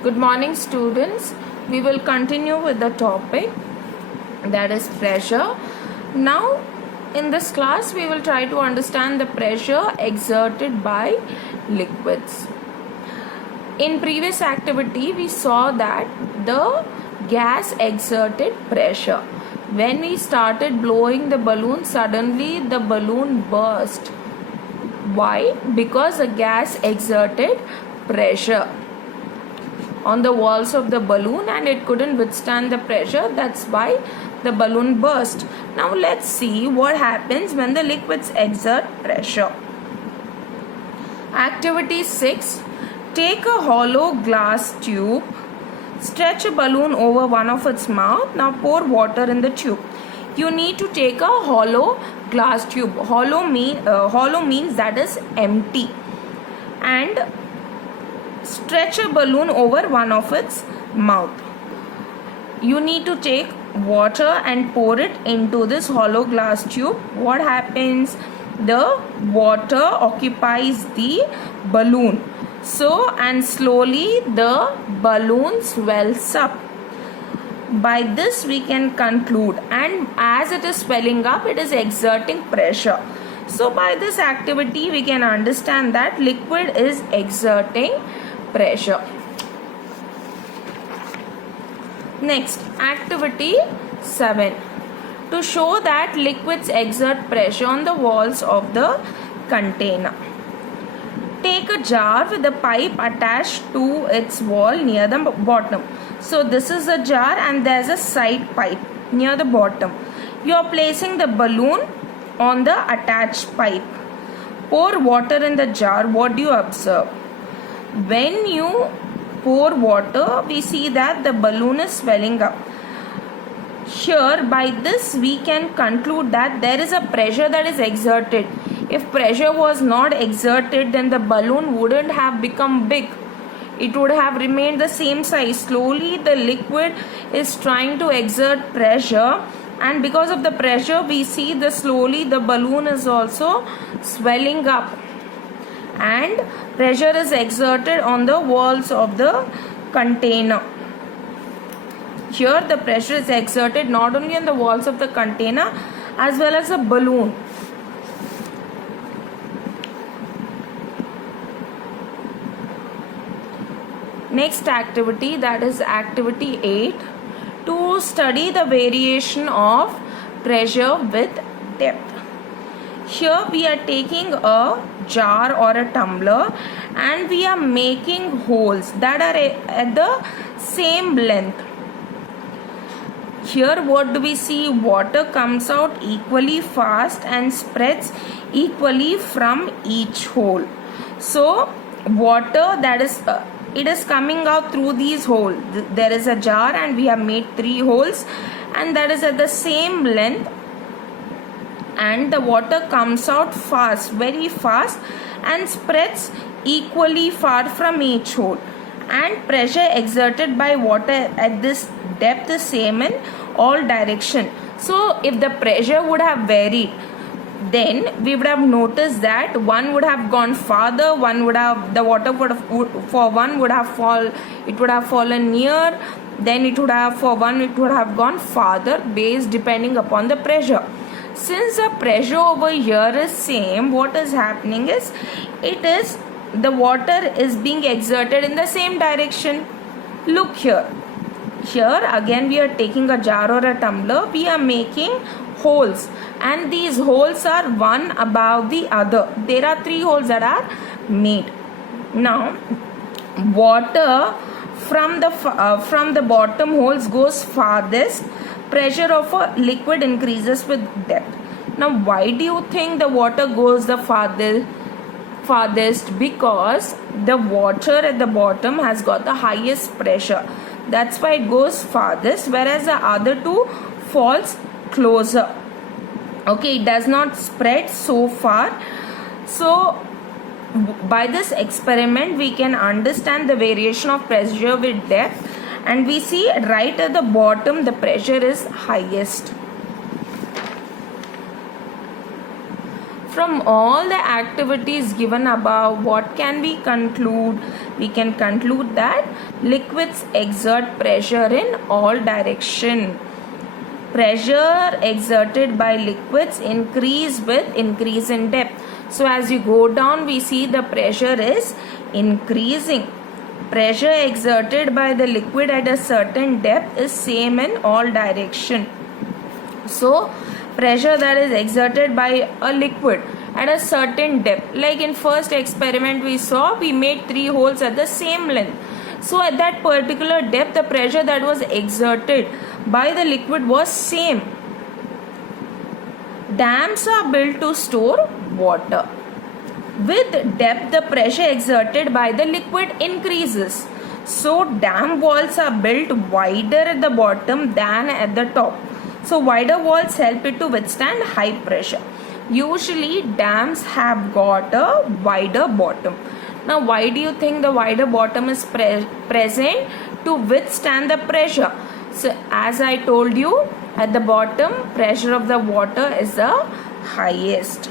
Good morning, students. We will continue with the topic that is pressure. Now, in this class, we will try to understand the pressure exerted by liquids. In previous activity, we saw that the gas exerted pressure. When we started blowing the balloon, suddenly the balloon burst. Why? Because the gas exerted pressure on the walls of the balloon and it couldn't withstand the pressure. That's why the balloon burst. Now let's see what happens when the liquids exert pressure. Activity 6. Take a hollow glass tube. Stretch a balloon over one of its mouth. Now pour water in the tube. You need to take a hollow glass tube. Hollow means that is empty. And stretch a balloon over one of its mouth. You need to take water and pour it into this hollow glass tube. What happens? The water occupies the balloon. So, and slowly the balloon swells up. By this we can conclude, and as it is swelling up, it is exerting pressure. So by this activity we can understand that liquid is exerting pressure. Next, activity 7. To show that liquids exert pressure on the walls of the container. Take a jar with a pipe attached to its wall near the bottom. So this is a jar and there is a side pipe near the bottom. You are placing the balloon on the attached pipe. Pour water in the jar. What do you observe? When you pour water, we see that the balloon is swelling up. Here, by this we can conclude that there is a pressure that is exerted. If pressure was not exerted, then the balloon wouldn't have become big. It would have remained the same size. Slowly the liquid is trying to exert pressure, and because of the pressure we see the slowly the balloon is also swelling up, and pressure is exerted on the walls of the container. Here the pressure is exerted not only on the walls of the container as well as the balloon. Next activity, that is activity 8. To study the variation of pressure with depth. Here we are taking a jar or a tumbler and we are making holes that are at the same length. Here what do we see? Water comes out equally fast and spreads equally from each hole. So water that is it is coming out through these holes. There is a jar and we have made 3 holes and that is at the same length, and the water comes out fast, very fast, and spreads equally far from each hole, and pressure exerted by water at this depth is same in all direction. So if the pressure would have varied, then we would have noticed that one would have gone farther, one would have, the water would have, for one would have fallen near, then it would have, for one it would have gone farther, based depending upon the pressure. Since the pressure over here is same, what is happening is, the water is being exerted in the same direction. Look here. Here again we are taking a jar or a tumbler, we are making holes, and these holes are one above the other. There are 3 holes that are made. Now water from the bottom holes goes farthest. Pressure of a liquid increases with depth. Now why do you think the water goes the farthest? Because the water at the bottom has got the highest pressure. That's why it goes farthest, whereas the other 2 falls closer. Okay, it does not spread so far. So by this experiment we can understand the variation of pressure with depth, and we see right at the bottom the pressure is highest. From all the activities given above, what can we conclude? We can conclude that liquids exert pressure in all direction. Pressure exerted by liquids increase with increase in depth. So as you go down, we see the pressure is increasing. Pressure exerted by the liquid at a certain depth is same in all direction. So pressure that is exerted by a liquid at a certain depth, like in first experiment we saw, we made 3 holes at the same length. So at that particular depth, the pressure that was exerted by the liquid was same. Dams are built to store water. With depth, the pressure exerted by the liquid increases. So dam walls are built wider at the bottom than at the top. So wider walls help it to withstand high pressure. Usually dams have got a wider bottom. Now why do you think the wider bottom is present? To withstand the pressure. So as I told you, at the bottom pressure of the water is the highest.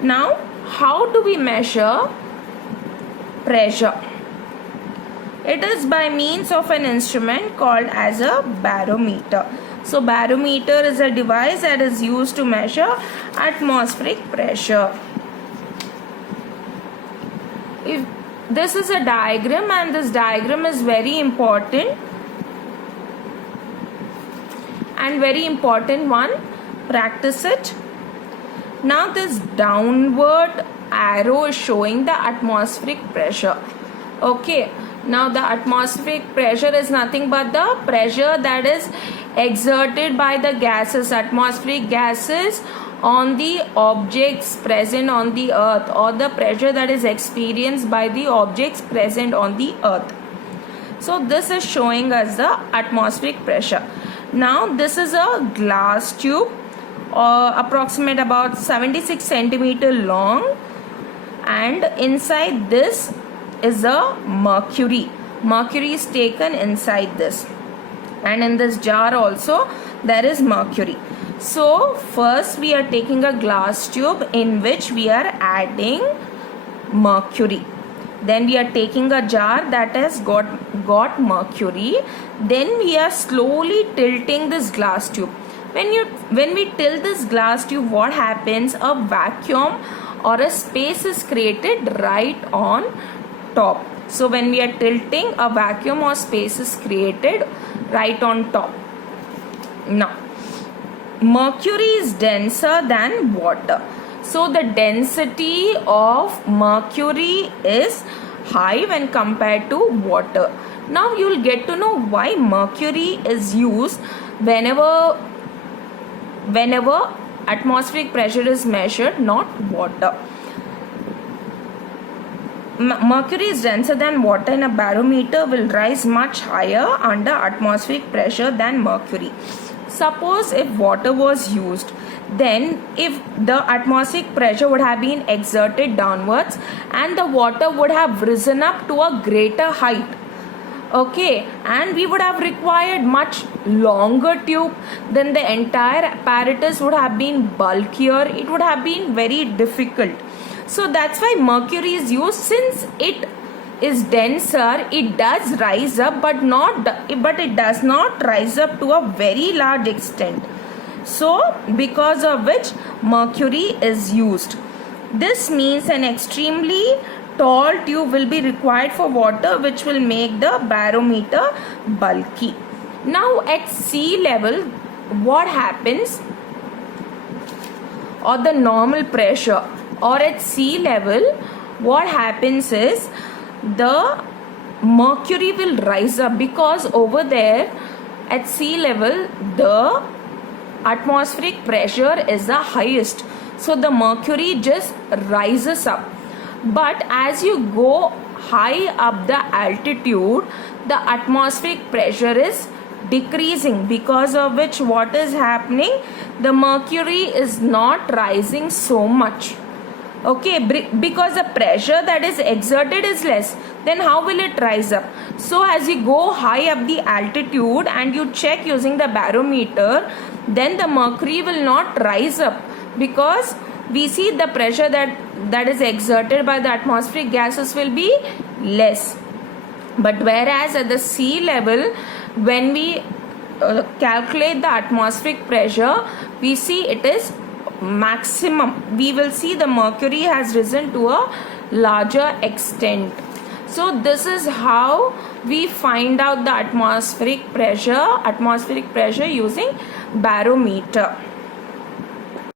Now how do we measure pressure? It is by means of an instrument called as a barometer. So barometer is a device that is used to measure atmospheric pressure. If this is a diagram, and this diagram is very important and very important one, practice it. Now this downward arrow is showing the atmospheric pressure. Okay, now the atmospheric pressure is nothing but the pressure that is exerted by the gases, atmospheric gases, on the objects present on the earth, or the pressure that is experienced by the objects present on the earth. So this is showing us the atmospheric pressure. Now this is a glass tube, approximate about 76 centimeter long, and inside this is a mercury. Mercury is taken inside this, and in this jar also there is mercury. So first we are taking a glass tube in which we are adding mercury. Then we are taking a jar that has got mercury. Then we are slowly tilting this glass tube. When we tilt this glass tube, what happens? A vacuum or a space is created right on top. So when we are tilting, a vacuum or space is created right on top. Now mercury is denser than water. So the density of mercury is high when compared to water. Now you will get to know why mercury is used whenever atmospheric pressure is measured, not water. Mercury is denser than water, and a barometer will rise much higher under atmospheric pressure than mercury. Suppose if water was used, then if the atmospheric pressure would have been exerted downwards and the water would have risen up to a greater height, okay, and we would have required much longer tube, then the entire apparatus would have been bulkier. It would have been very difficult. So that's why mercury is used. Since it is denser, it does rise up, but it does not rise up to a very large extent. So because of which mercury is used. This means an extremely tall tube will be required for water, which will make the barometer bulky. Now at sea level, what happens, or the normal pressure, or at sea level, what happens is the mercury will rise up, because over there at sea level the atmospheric pressure is the highest. So the mercury just rises up. But as you go high up the altitude, the atmospheric pressure is decreasing, because of which what is happening, the mercury is not rising so much. Okay, because the pressure that is exerted is less, then how will it rise up? So as you go high up the altitude and you check using the barometer, then the mercury will not rise up, because we see the pressure that is exerted by the atmospheric gases will be less. But whereas at the sea level, when we calculate the atmospheric pressure, we see it is maximum. We will see the mercury has risen to a larger extent. So this is how we find out the atmospheric pressure using barometer.